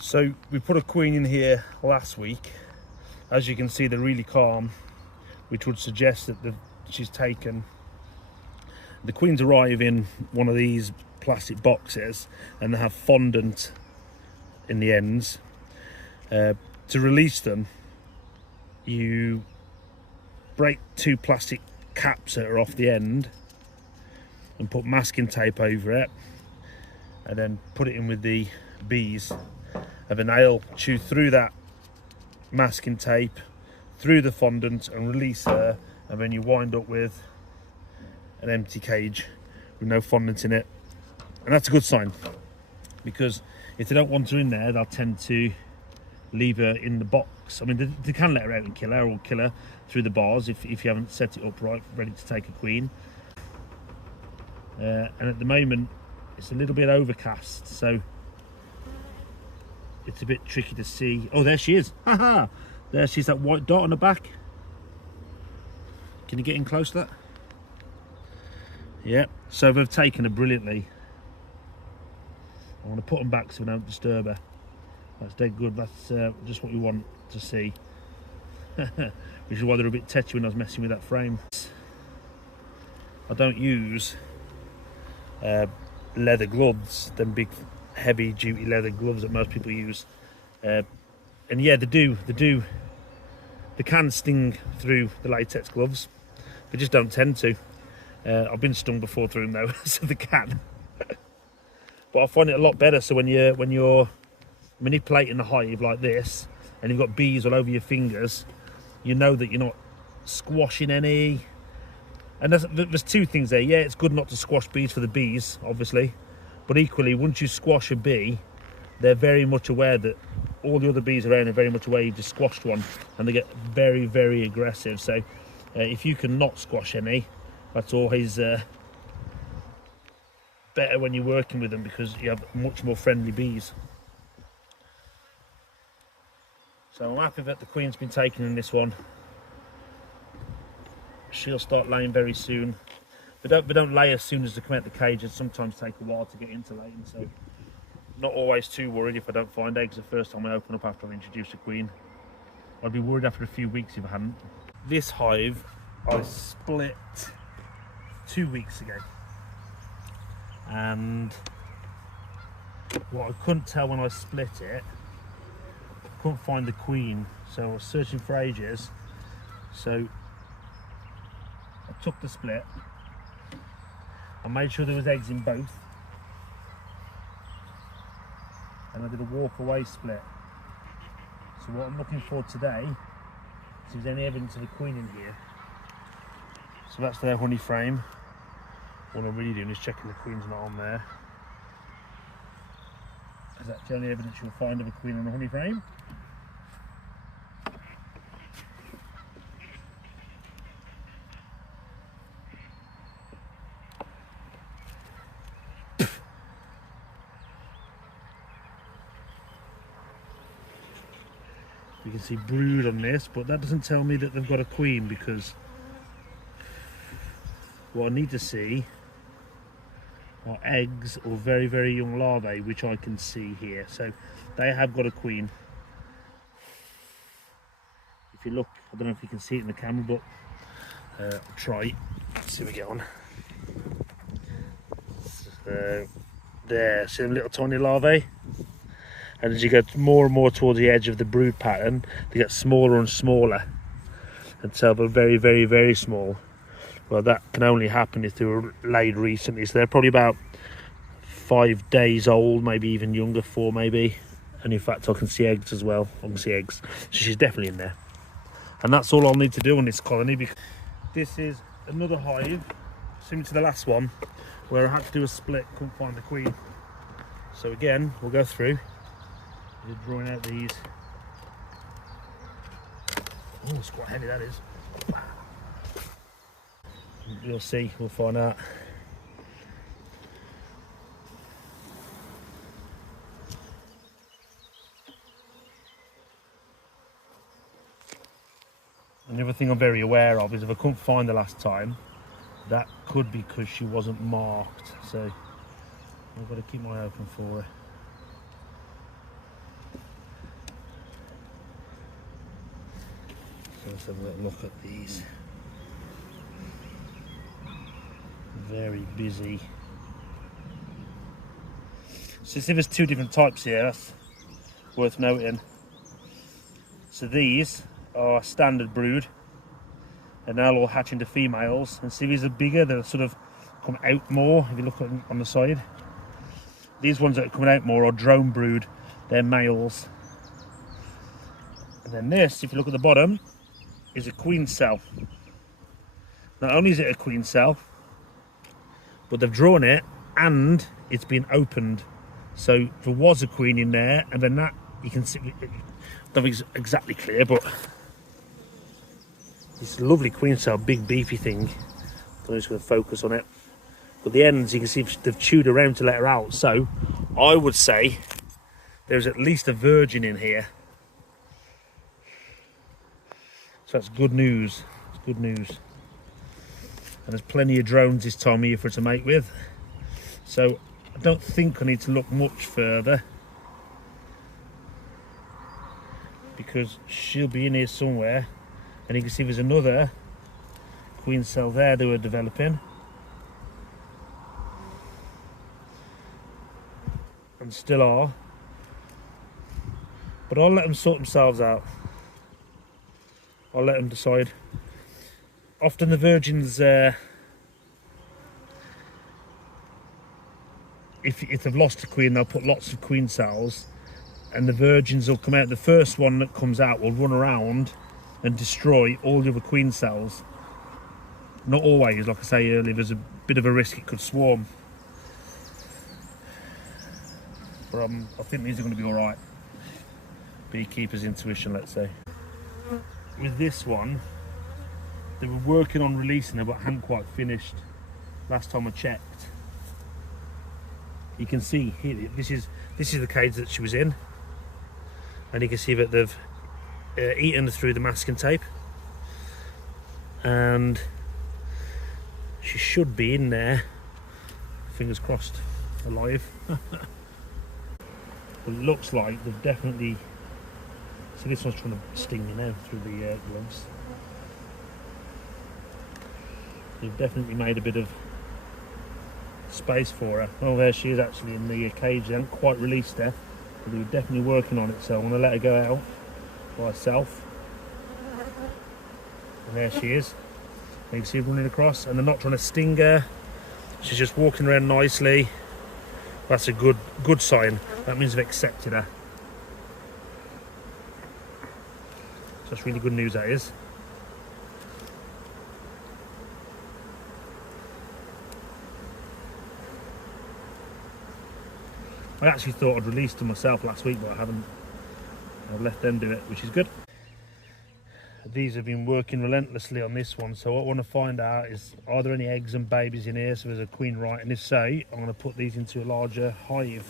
So we put a queen in here last week. As you can see, they're really calm, which would suggest that she's taken. The queens arrive in one of these plastic boxes and they have fondant in the ends. To release them, you break 2 plastic caps that are off the end and put masking tape over it, and then put it in with the bees. Have a nail chew through that masking tape, through the fondant, and release her, and then you wind up with an empty cage with no fondant in it. And that's a good sign, because if they don't want her in there, they'll tend to leave her in the box. I mean, they can let her out and kill her, or kill her through the bars if you haven't set it up right, ready to take a queen. And at the moment, it's a little bit overcast, so it's a bit tricky to see. Oh, there she is. Haha! There she's, that white dot on the back. Can you get in close to that? Yeah, so they've taken her brilliantly. I want to put them back so we don't disturb her. That's dead good. That's just what we want to see. Which is why they're a bit tetchy when I was messing with that frame. I don't use leather gloves, them big heavy duty leather gloves that most people use, and yeah, they can sting through the latex gloves. They just don't tend to. I've been stung before through them though, so they can. But I find it a lot better. So when you're manipulating the hive like this and you've got bees all over your fingers, you know that you're not squashing any. And there's 2 things there. Yeah, it's good not to squash bees for the bees, obviously, but equally, once you squash a bee, they're very much aware that all the other bees around are very much aware you just squashed one, and they get very, very aggressive. So if you can not squash any, that's always better when you're working with them, because you have much more friendly bees. So I'm happy that the queen's been taken in this one. She'll start laying very soon. They don't lay as soon as they come out the cage. It sometimes take a while to get into laying, so not always too worried if I don't find eggs the first time I open up after I've introduced a queen. I'd be worried after a few weeks if I hadn't. This hive I split 2 weeks ago, and what I couldn't tell when I split it, I couldn't find the queen, so I was searching for ages. So I took the split, I made sure there was eggs in both, and I did a walk away split. So what I'm looking for today is if there's any evidence of a queen in here. So that's their honey frame. What I'm really doing is checking the queen's not on there, because that's the only evidence you'll find of a queen in the honey frame. You can see brood on this, but that doesn't tell me that they've got a queen, because what I need to see are eggs or very, very young larvae, which I can see here. So they have got a queen. If you look, I don't know if you can see it in the camera, but I'll try. Let's see if we get on. There, see them little tiny larvae? And as you get more and more towards the edge of the brood pattern, they get smaller and smaller until they're very, very, very small. Well, that can only happen if they were laid recently. So they're probably about 5 days old, maybe even younger, 4 maybe. And in fact, I can see eggs as well. I can see eggs. So she's definitely in there. And that's all I'll need to do on this colony, because this is another hive, similar to the last one, where I had to do a split, couldn't find the queen. So again, we'll go through. Just drawing out these. Oh, it's quite heavy, that is. You'll see, we'll find out. And the other thing I'm very aware of is if I couldn't find her last time, that could be because she wasn't marked. So I've got to keep my eye open for her. Let's have a little look at these. Very busy. So see, there's two different types here, that's worth noting. So these are standard brood, and they'll all hatch into females. And see, these are bigger, they'll sort of come out more if you look at them on the side. These ones that are coming out more are drone brood, they're males. And then this, if you look at the bottom, is a queen cell. Not only is it a queen cell, but they've drawn it and it's been opened. So there was a queen in there, and then that, you can see, I don't think it's exactly clear, but this lovely queen cell, big beefy thing. I'm just going to focus on it. But the ends, you can see they've chewed around to let her out. So I would say there's at least a virgin in here. So that's good news. It's good news. And there's plenty of drones this time of year for her to mate with. So I don't think I need to look much further, because she'll be in here somewhere. And you can see there's another queen cell there that we're developing. And still are. But I'll let them sort themselves out. I'll let them decide. Often the virgins, if they've lost a queen, they'll put lots of queen cells, and the virgins will come out. The first one that comes out will run around and destroy all the other queen cells. Not always, like I say earlier, there's a bit of a risk it could swarm. But I think these are going to be all right. Beekeeper's intuition, let's say. With this one, they were working on releasing her, but hadn't quite finished last time I checked. You can see here, this is the cage that she was in, and you can see that they've eaten through the masking tape, and she should be in there, fingers crossed, alive. But it looks like they've definitely, see, this one's trying to sting me now through the gloves. They've definitely made a bit of space for her. Oh, there she is actually in the cage. They haven't quite released her, but they're definitely working on it, so I'm going to let her go out by herself. And there she is. You can see her running across, and they're not trying to sting her. She's just walking around nicely. That's a good sign. That means they've accepted her. So that's really good news, that is. I actually thought I'd released them myself last week, but I haven't. I've let them do it, which is good. These have been working relentlessly on this one, so what I want to find out is, are there any eggs and babies in here? So there's a queen, right? And if so, I'm going to put these into a larger hive.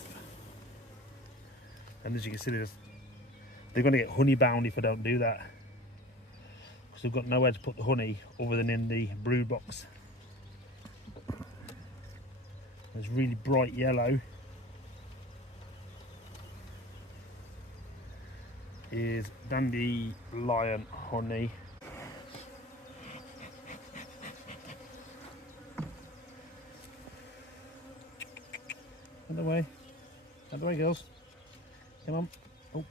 And as you can see, they're going to get honey bound if I don't do that, because I've got nowhere to put the honey other than in the brood box. It's really bright yellow. Is dandelion honey. Out the way, girls. Come on. Oh.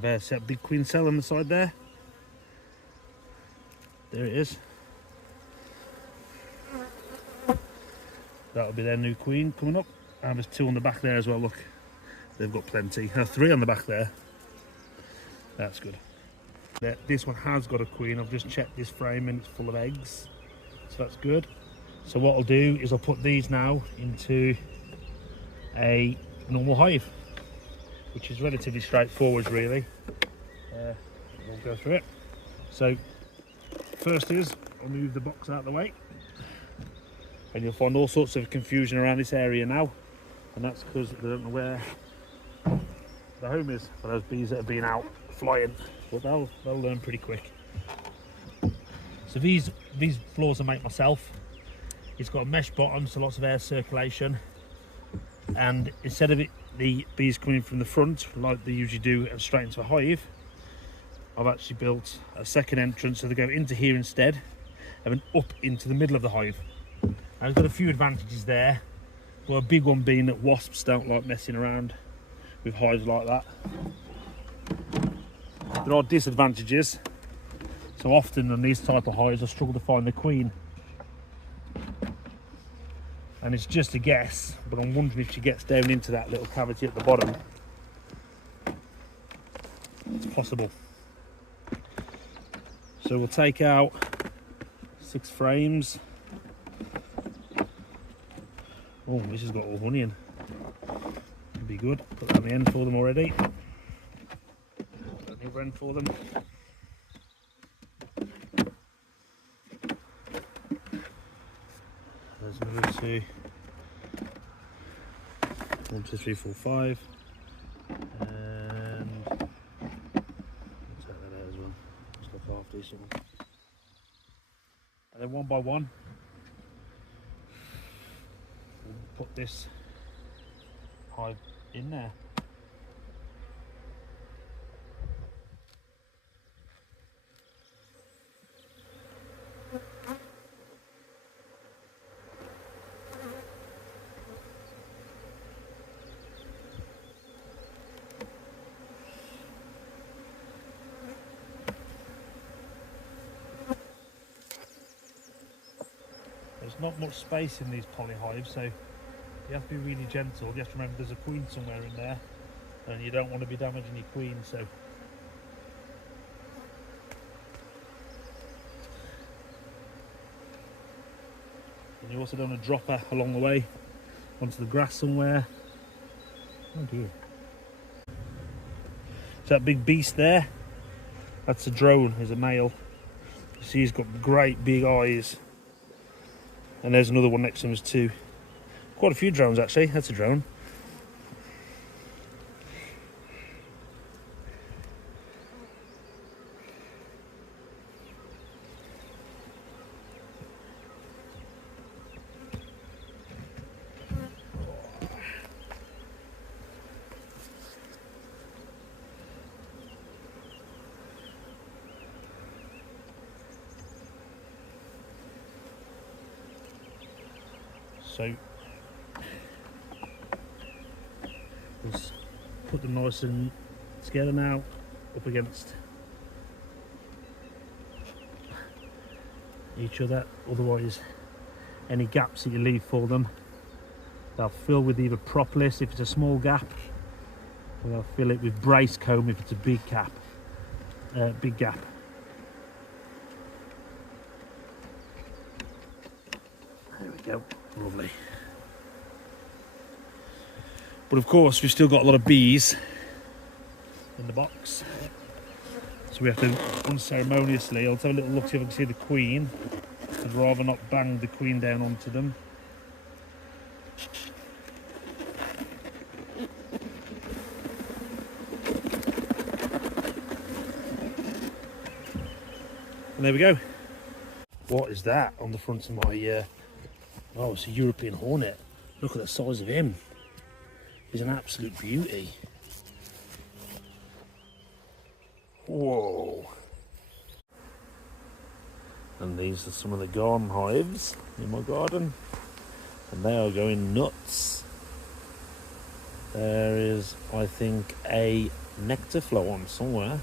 There's that big queen cell on the side there. There it is. That'll be their new queen coming up. And there's two on the back there as well, look. They've got plenty. Three on the back there. That's good. This one has got a queen. I've just checked this frame and it's full of eggs. So that's good. So what I'll do is I'll put these now into a normal hive, which is relatively straightforward, really. We'll go through it. So first is, I'll move the box out of the way, and you'll find all sorts of confusion around this area now, and that's because they don't know where the home is for those bees that have been out flying, but they'll learn pretty quick. So these floors I make myself. It's got a mesh bottom, so lots of air circulation, and instead of the bees coming from the front like they usually do and straight into a hive, I've actually built a second entrance so they go into here instead and then up into the middle of the hive. And I've got a few advantages there. Well, a big one being that wasps don't like messing around with hives like that. There are disadvantages. So often on these type of hives I struggle to find the queen. And it's just a guess, but I'm wondering if she gets down into that little cavity at the bottom. It's possible. So we'll take out 6 frames. Oh, this has got all honey in. Could be good. Put that on the end for them already. Put the other end for them. There's another 2. 1, 2, 3, 4, 5. And I'll take that out as well. Just look after this one. And then one by one, we'll put this hive in there. There's not much space in these poly hives, so you have to be really gentle. You have to remember there's a queen somewhere in there, and you don't want to be damaging your queen. So and you also don't want to drop her along the way onto the grass somewhere. Oh dear. So that big beast there, that's a drone, is a male. You see he's got great big eyes. And there's another one next to him, there's 2. Quite a few drones actually, that's a drone. So let's put them nice and together now, up against each other. Otherwise, any gaps that you leave for them, they'll fill with either propolis if it's a small gap, or they'll fill it with brace comb if it's a big gap. There we go. Lovely. But of course we've still got a lot of bees in the box, so we have to unceremoniously, I'll have a little look see if I can see the queen. I'd rather not bang the queen down onto them. And there we go. What is that on the front of my oh, it's a European hornet. Look at the size of him. He's an absolute beauty. Whoa. And these are some of the garden hives in my garden. And they are going nuts. There is, I think, a nectar flow on somewhere.